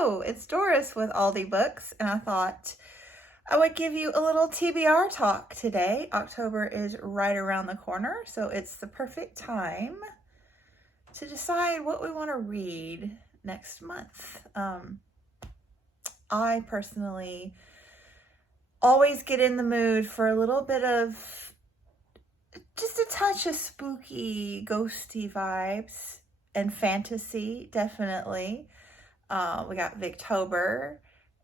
Hello, it's Doris with Aldi Books, and I thought I would give you a little TBR talk today. October is right around the corner, so it's the perfect time to decide what we want to read next month. I personally always get in the mood for a little bit of just a touch of spooky, ghosty vibes and fantasy, definitely. We got Victober,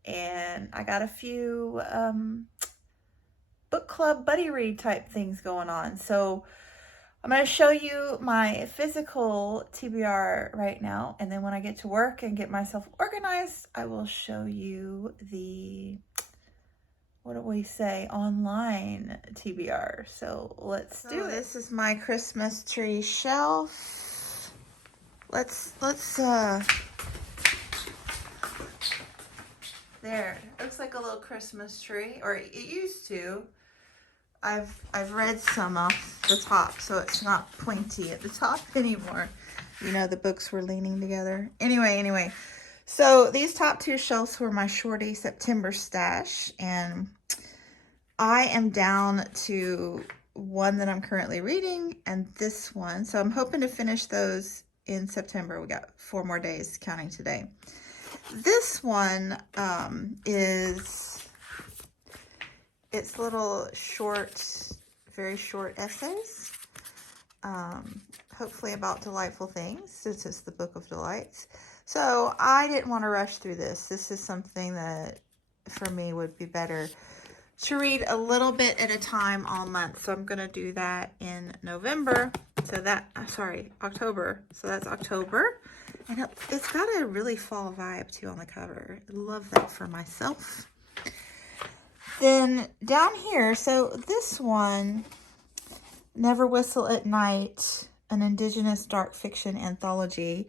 and I got a few book club buddy read type things going on. So I'm going to show you my physical TBR right now, and then when I get to work and get myself organized, I will show you the, what do we say, online TBR. So let's do it. This is my Christmas tree shelf. There, looks like a little Christmas tree, or it used to. I've read some off the top, so it's not pointy at the top anymore. You know, the books were leaning together. Anyway, so these top two shelves were my shorty September stash, and I am down to one that I'm currently reading and this one. So I'm hoping to finish those in September. We got 4 more days counting today. This one it's little short, very short essays, hopefully about delightful things, since it's the Book of Delights. So I didn't want to rush through this. This is something that for me would be better to read a little bit at a time all month. So I'm going to do that in November. So October. So that's October. And it's got a really fall vibe too on the cover. I love that for myself. Then down here, so this one, Never Whistle at Night, an Indigenous dark fiction anthology.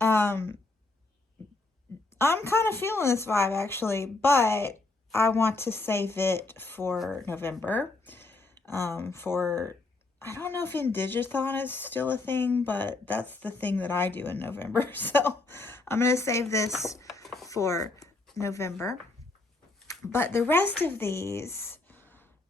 I'm kind of feeling this vibe actually, but I want to save it for November. I don't know if Indigathon is still a thing, but that's the thing that I do in November. So I'm going to save this for November. But the rest of these,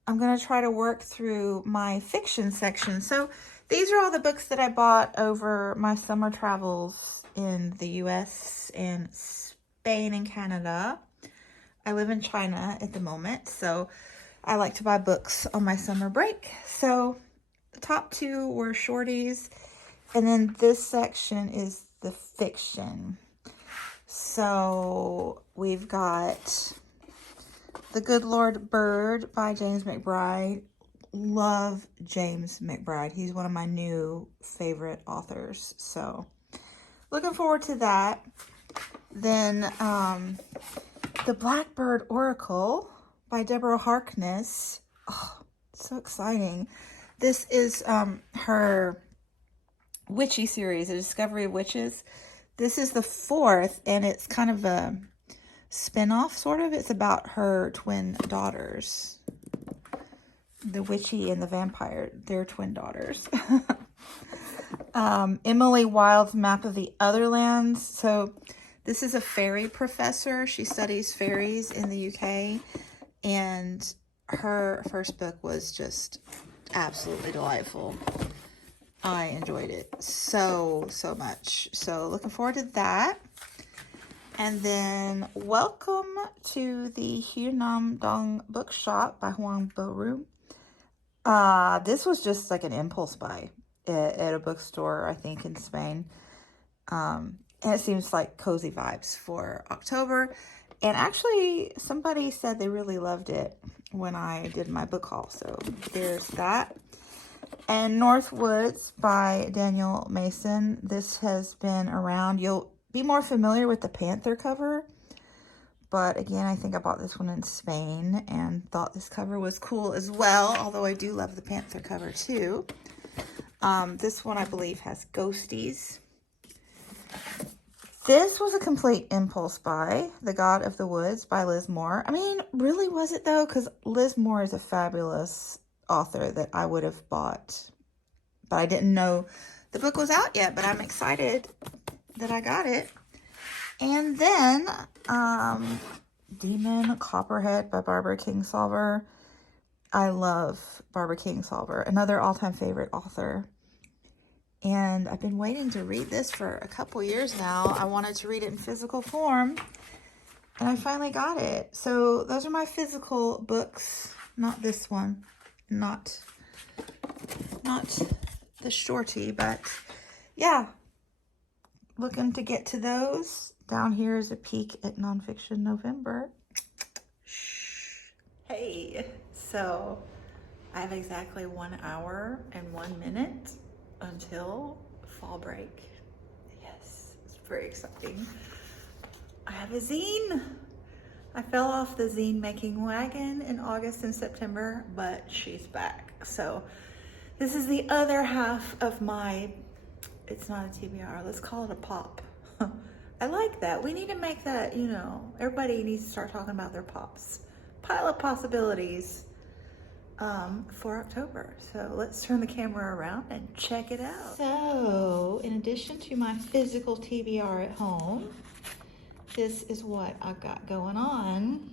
I'm going to try to work through my fiction section. So these are all the books that I bought over my summer travels in the US and Spain and Canada. I live in China at the moment, so I like to buy books on my summer break. So the top two were shorties, and then this section is the fiction. So we've got The Good Lord Bird by James McBride. Love James McBride. He's one of my new favorite authors. So looking forward to that. Then The Blackbird Oracle by Deborah Harkness. Oh, so exciting. This is her witchy series, A Discovery of Witches. This is the 4th, and it's kind of a spin-off, sort of. It's about her twin daughters. The witchy and the vampire, they're twin daughters. Emily Wilde's Map of the Otherlands. So this is a fairy professor. She studies fairies in the UK, and her first book was just absolutely delightful. I enjoyed it so much. So looking forward to that. And then Welcome to the Huenam Dong Bookshop by Huang Boru. This was just like an impulse buy at a bookstore, I think, in Spain. And it seems like cozy vibes for October. And actually, somebody said they really loved it when I did my book haul. So there's that. And North Woods by Daniel Mason. This has been around. You'll be more familiar with the Panther cover. But again, I think I bought this one in Spain and thought this cover was cool as well. Although I do love the Panther cover too. This one, I believe, has ghosties. This was a complete impulse buy, The God of the Woods by Liz Moore. I mean, really was it though? Because Liz Moore is a fabulous author that I would have bought. But I didn't know the book was out yet, but I'm excited that I got it. And then, Demon Copperhead by Barbara Kingsolver. I love Barbara Kingsolver, another all-time favorite author. And I've been waiting to read this for a couple years now. I wanted to read it in physical form, and I finally got it. So those are my physical books, not this one, not the shorty, but yeah, looking to get to those. Down here is a peek at Nonfiction November. Hey, so I have exactly 1 hour and 1 minute until fall break. Yes, it's very exciting. I have a zine. I fell off the zine making wagon in August and September, but she's back. So this is the other half of my, it's not a TBR, let's call it a pop. I like that. We need to make that, you know, everybody needs to start talking about their pops. Pile of possibilities for October. So let's turn the camera around and check it out. So in addition to my physical TBR at home, this is what I've got going on.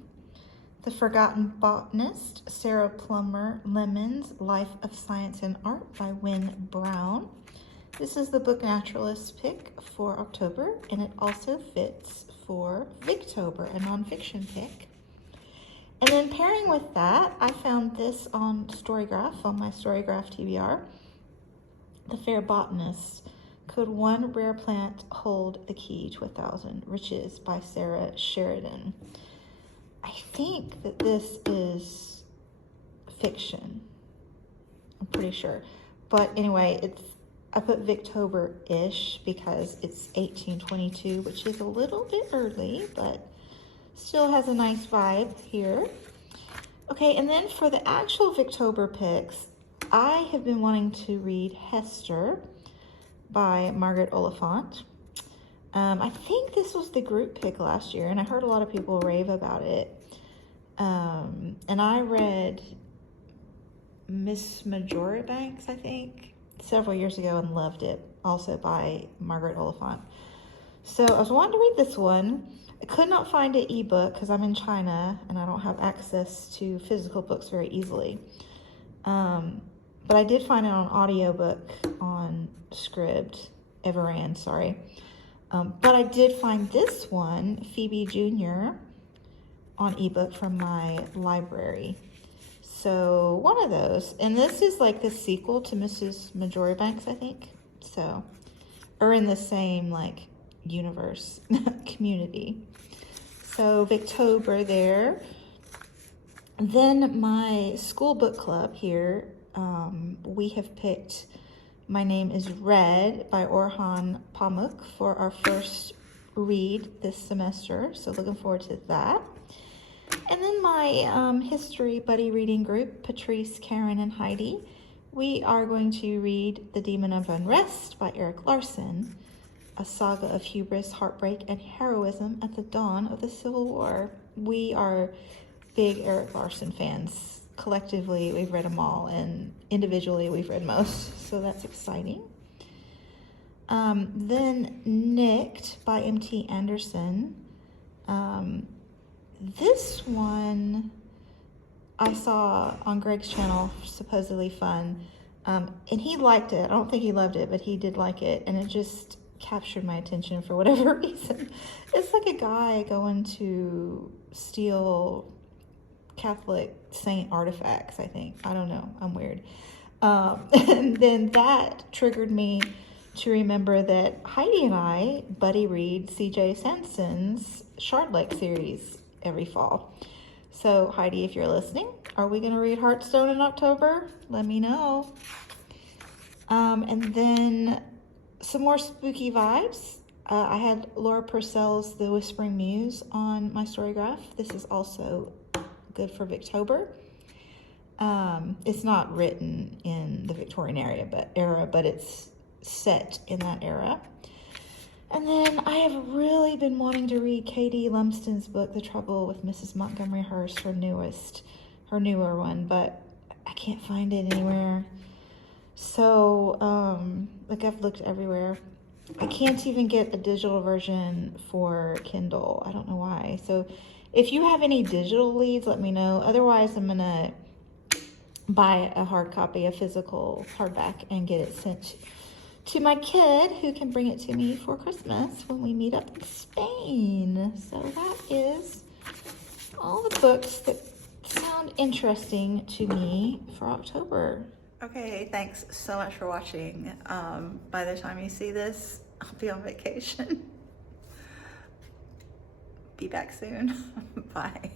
The Forgotten Botanist, Sarah Plummer Lemon's Life of Science and Art by Wynne Brown. This is the Book Naturalist pick for October, and it also fits for Victober, a nonfiction pick. And then pairing with that, I found this on Storygraph, on my Storygraph TBR. The Fair Botanist, Could One Rare Plant Hold the Key to 1,000 Riches by Sarah Sheridan. I think that this is fiction. I'm pretty sure. But anyway, I put Victober-ish because it's 1822, which is a little bit early, but still has a nice vibe here. Okay, and then for the actual Victober picks, I have been wanting to read Hester by Margaret Oliphant. I think this was the group pick last year, and I heard a lot of people rave about it. And I read Miss Marjoribanks, I think, several years ago and loved it, also by Margaret Oliphant. So I was wanting to read this one. I could not find an ebook because I'm in China and I don't have access to physical books very easily. But I did find it on audiobook on Everand, sorry. But I did find this one, Phoebe Jr., on ebook from my library. So one of those, and this is like the sequel to Mrs. Marjoribanks, I think. So, or in the same like universe, community. So Victober there. Then my school book club here, we have picked My Name is Red by Orhan Pamuk for our first read this semester. So looking forward to that. And then my history buddy reading group, Patrice, Karen, and Heidi, we are going to read The Demon of Unrest by Erik Larson, a saga of hubris, heartbreak, and heroism at the dawn of the Civil War. We are big Erik Larson fans. Collectively, we've read them all, and individually, we've read most, so that's exciting. Then Nicked by M.T. Anderson. This one I saw on Greg's channel, supposedly fun, and he liked it. I don't think he loved it, but he did like it, and it just captured my attention for whatever reason. It's like a guy going to steal Catholic saint artifacts, I think. I don't know. I'm weird. And then that triggered me to remember that Heidi and I buddy read C.J. Sanson's Shard Lake series every fall. So Heidi, if you're listening, are we going to read Heartstone in October? Let me know. And then some more spooky vibes. I had Laura Purcell's The Whispering Muse on my Storygraph. This is also good for Victober. It's not written in the Victorian era, but it's set in that era. And then I have really been wanting to read Katie Lumsden's book, The Trouble with Mrs. Montgomery Hearst, her newer one, but I can't find it anywhere. So, like I've looked everywhere. I can't even get a digital version for Kindle. I don't know why. So if you have any digital leads, let me know. Otherwise, I'm going to buy a hard copy, a physical hardback, and get it sent to my kid, who can bring it to me for Christmas when we meet up in Spain. So that is all the books that sound interesting to me for October. Okay, thanks so much for watching. By the time you see this, I'll be on vacation. Be back soon. Bye.